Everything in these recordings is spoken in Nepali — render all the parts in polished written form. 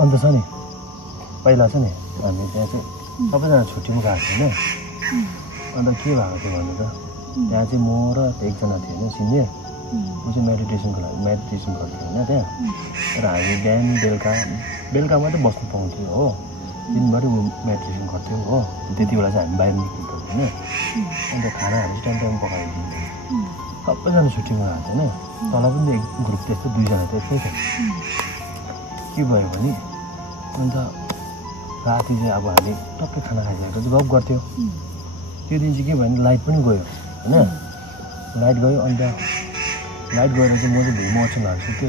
अन्त छ नि पहिला छ नि हामी त्यहाँ चाहिँ सबैजना छुट्टीमा गएको थियो होइन अन्त के भएको थियो भन्नु त त्यहाँ चाहिँ म र एकजना थियो होइन सिनियर ऊ चाहिँ मेडिटेसन गर्थ्यो होइन त्यहाँ तर हामी बिहान बेलुका मात्रै बस्नु पाउँथ्यो हो दिनभरि ऊ मेडिटेसन गर्थ्यो हो त्यति बेला चाहिँ हामी बाहिर निस्किनु पर्थ्यो होइन अन्त खानाहरू चाहिँ टाइम पकाइदिन्थ्यो सबैजना छुट्टीमा गएको थियो होइन तल पनि एक ग्रुप त्यस्तो 2 जना त्यस्तै थियो के भयो भने अन्त राति चाहिँ अब हामी टक्कै खाना खाइसकेर चाहिँ गफ गर्थ्यो त्यो दिन चाहिँ के भयो भने लाइट पनि गयो होइन लाइट गयो अन्त लाइट गएर चाहिँ म चाहिँ भुइँमा ओछ्यान हाल्छु त्यो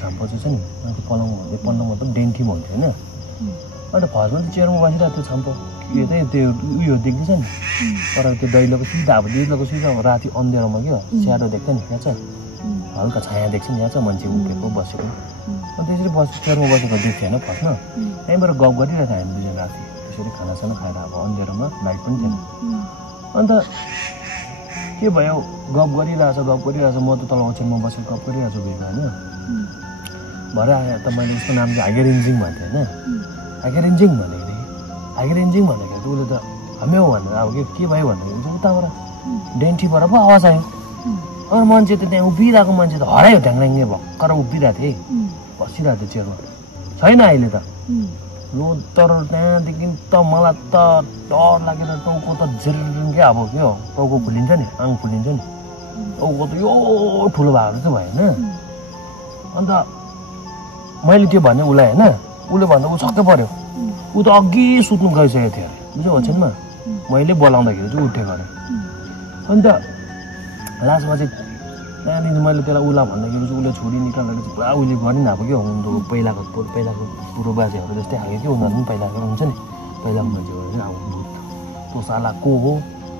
छाम्पो चाहिँ छ नि अन्त पल्लोमा पनि डेन्ठी भन्थ्यो होइन अन्त फर्स्टमा चाहिँ चेयरमा बसिरहेको त्यो छाम्पो यो चाहिँ त्यो उयो देख्दैछ नि तर त्यो दैलोको सिधा अब अब राति अँध्यारोमा क्या स्याडो देख्छ नि यहाँ छ हल्का छाया देख्छ नि यहाँ छ मान्छे उभिएको बसेको अन्त त्यसरी चेयरमा बसेको देख्थ्यो होइन फर्स्टमा त्यहीँबाट गफ गरिरहेको हामी 2 जना राति त्यसरी खानासाना खाएर अब अँध्यारोमा लाइट पनि थिएन अन्त के भयो गफ गरिरहेछ म त तल ओछ्यानमा बसेर गफ गरिरहेको छु भुइँमा होइन भरे आएर त मैले उसको नाम चाहिँ हाइगेरेन्जिङ भन्थेँ होइन हाइगेरेन्जिङ भन्दाखेरि त उसले त हामी हो भनेर अब के भयो भन्दाखेरि चाहिँ उताबाट डेन्ठीबाट पो आवाज आयो अरू मान्छे त त्यहाँ उभिरहेको मान्छे त हरायो ढ्याङ्ग्याङ्गे भर्खर उभिरहेको थिएँ बसिरहेको थियो चेयरमा छैन अहिले त लो तर त्यहाँदेखि त मलाई त डर लागेर टाउको त झिर्के अब के हो टाउको फुलिन्छ नि आङ फुलिन्छ नि टाउको त यो ठुलो भएको चाहिँ भयो होइन अन्त मैले त्यो भने उसलाई होइन उसले भन्दा ऊ छक्कै पऱ्यो ऊ त अघि सुत्नु गइसकेको थियो अरे बुझ्यो ओछ्यानमा मैले बोलाउँदाखेरि चाहिँ उठेको अरे अन्त लास्टमा चाहिँ त्यहाँदेखि मैले त्यसलाई उसलाई भन्दाखेरि चाहिँ उसले छोडी निकाल्दाखेरि चाहिँ पुरा उसले गर्ने नि अब के हुनु पहिलाको पुरो बाजेहरू जस्तै खालको के उनीहरू पनि पहिलाको हुन्छ नि पहिलाको मान्छेहरू चाहिँ अब त्यो साला को हो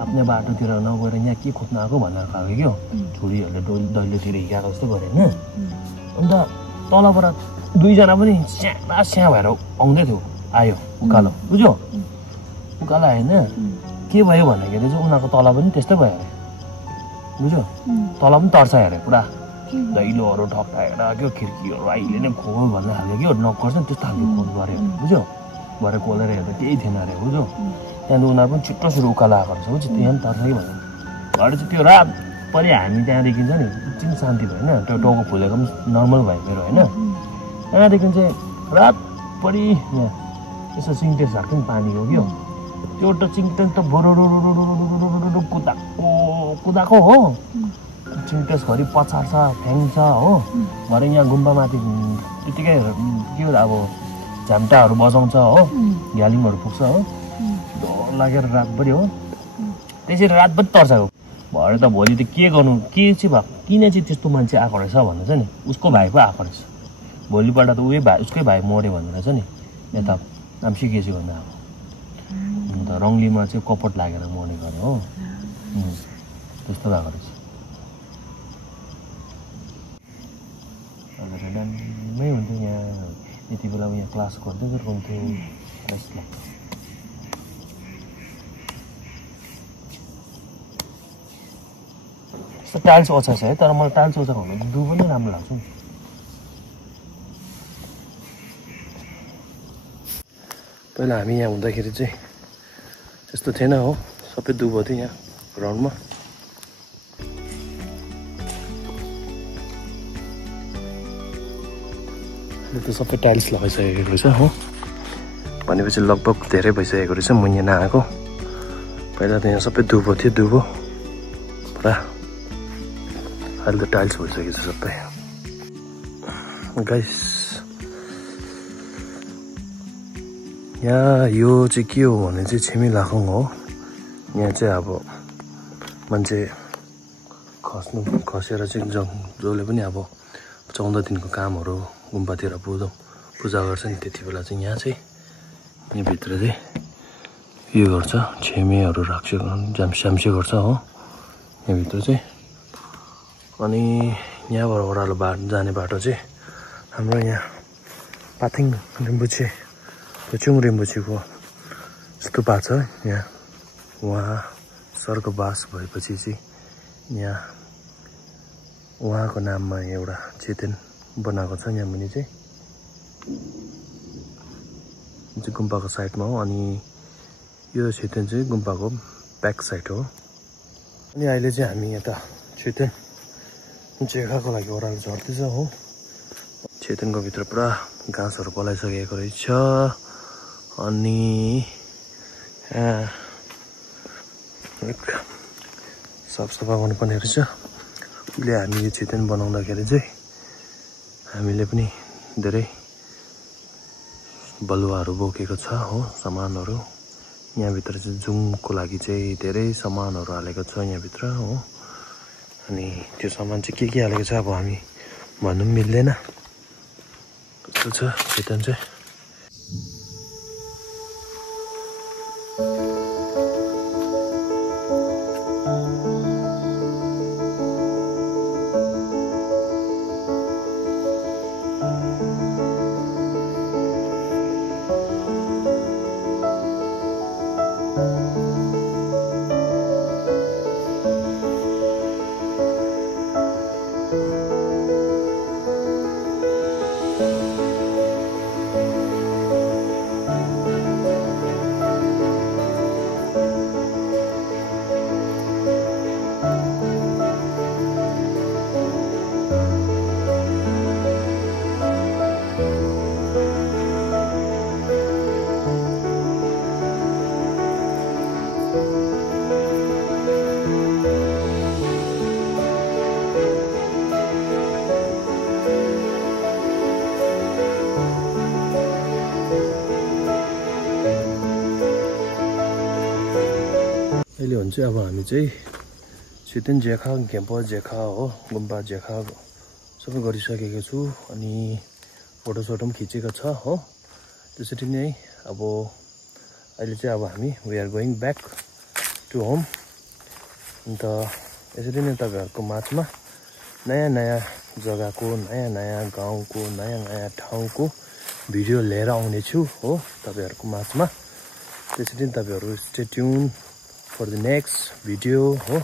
आफ्नै बाटोतिर नगएर यहाँ के खोज्नु आएको भनेर खालको के हो छोरीहरूले दैलोतिर हिँडेको जस्तो गरे होइन अन्त तलबाट 2 जना पनि स्या भएर आउँदै थियो आयो उकालो बुझ्यो उकालो आएन के भयो भन्दाखेरि चाहिँ उनीहरूको तल पनि त्यस्तै भयो अरे बुझ्यो तल पनि तर्सायो अरे पुरा दैलोहरू ठप्काएर क्या खिर्कीहरू अहिले नै खोल भन्ने खालको के नक्कर्छ नि त्यस्तो खालको खोल गऱ्यो बुझ्यो भरे खोलेर हेर्दा केही थिएन अरे बुझ्यो त्यहाँदेखि उनीहरू पनि छिट्टो उकालो आएको रहेछ बुझ्यो त्यहाँ पनि तर्साइ भन्यो भरे चाहिँ त्यो रात परि हामी त्यहाँदेखि छ नि एकछिन शान्ति भयो होइन त्यो टाउको फुलेको पनि नर्मल भयो मेरो होइन त्यहाँदेखि चाहिँ रातभरि यहाँ यसो सिन्टेक्स राख्छ नि पानीको क्या त्यो त सिन्टेक्स त बोरो कुदाएको हो सिन्टेक्सभरि पछार्छ फ्याङ्छ हो भरे यहाँ गुम्बामाथि त्यतिकै के हो अब झ्याम्टाहरू बजाउँछ हो घ्यालिङहरू पुग्छ हो डर लागेर रातभरि हो त्यसरी रातभरि तर्साएको भरे त भोलि त के गर्नु के चाहिँ भयो किन चाहिँ त्यस्तो मान्छे आएको रहेछ भनेर चाहिँ नि उसको भाइ पो आएको रहेछ भोलिपल्ट त उसकै भाइ मऱ्यो भनेर चाहिँ नि यता नाम्सी के चाहिँ भन्दा अब अन्त रङ्गलीमा चाहिँ कपट लागेर मर्ने गऱ्यो हो त्यस्तो भएको रहेछ अन्त दामी हुन्थ्यो यहाँ यति बेला यहाँ क्लास गर्दै हुन्थ्यो यस्तो टाइल्स ओछा छ है तर मलाई टाइल्स ओछा भन्नु डु पनि राम्रो लाग्छ नि पहिला हामी यहाँ हुँदाखेरि चाहिँ त्यस्तो थिएन हो सबै दुबो थियो यहाँ ग्राउन्डमा अहिले त सबै टाइल्स लगाइसकेको रहेछ हो भनेपछि लगभग धेरै भइसकेको रहेछ म यहाँ नआएको पहिला त यहाँ सबै दुबो थियो दुबो पुरा अहिले त टाइल्स भइसकेको छ सबै गाइस यहाँ यो चाहिँ के हो भने चाहिँ छिमेलाखोङ हो यहाँ चाहिँ अब मान्छे खसेर चाहिँ जसले पनि अब 14 दिनको कामहरू गुम्बातिर पूजा गर्छ नि त्यति बेला चाहिँ यहाँ चाहिँ यहाँभित्र चाहिँ यो गर्छ छेमेहरू राख्छ स्याम्से गर्छ हो यहाँभित्र चाहिँ अनि यहाँबाट ओह्रालो जाने बाटो चाहिँ हाम्रो यहाँ पाथिङ रिम्बुछे पुचुङ रिम्बुछेको स्तुपा छ यहाँ उहाँ स्वर्गवास भएपछि चाहिँ यहाँ उहाँको नाममा एउटा चेतन बनाएको छ यहाँ मुनि चाहिँ चाहिँ गुम्पाको साइडमा हो अनि यो चेतन चाहिँ गुम्पाको ब्याक साइड हो अनि अहिले चाहिँ हामी यता चेतन जेखाको लागि ओह्रालो झर्दैछ हो चेतनको भित्र पुरा घाँसहरू पलाइसकेको रहेछ अनि साफसफा गर्नुपर्ने रहेछ अहिले हामी यो चेतन बनाउँदाखेरि चाहिँ हामीले पनि धेरै बलुवाहरू बोकेको छ हो सामानहरू यहाँभित्र चाहिँ जुमको लागि चाहिँ धेरै सामानहरू हालेको छ यहाँभित्र हो अनि त्यो सामान चाहिँ के हालेको छ अब हामी भन्नु पनि मिल्दैन कस्तो छ चेतन चाहिँ अहिले हुन्छ अब हामी चाहिँ चेतन जेखा क्याम्प जेखा हो गुम्बा जेखा सबै गरिसकेको छु अनि फोटोसोटो पनि खिचेको छ हो त्यसरी नै अब अहिले चाहिँ अब हामी we are going back to home अन्त यसरी नै तपाईँहरूको माझमा नयाँ नयाँ जग्गाको नयाँ नयाँ गाउँको नयाँ नयाँ ठाउँको भिडियो लिएर आउने छु हो तपाईँहरूको माझमा त्यसरी नै तपाईँहरू stay tune for the next video हो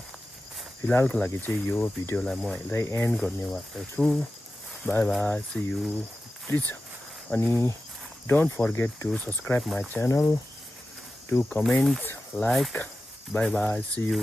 फिलहालको लागि चाहिँ यो भिडियोलाई म यसलाई एन्ड गर्ने वास्ता छु bye bye see you please अनि don't forget to subscribe my channel to comment like bye bye see you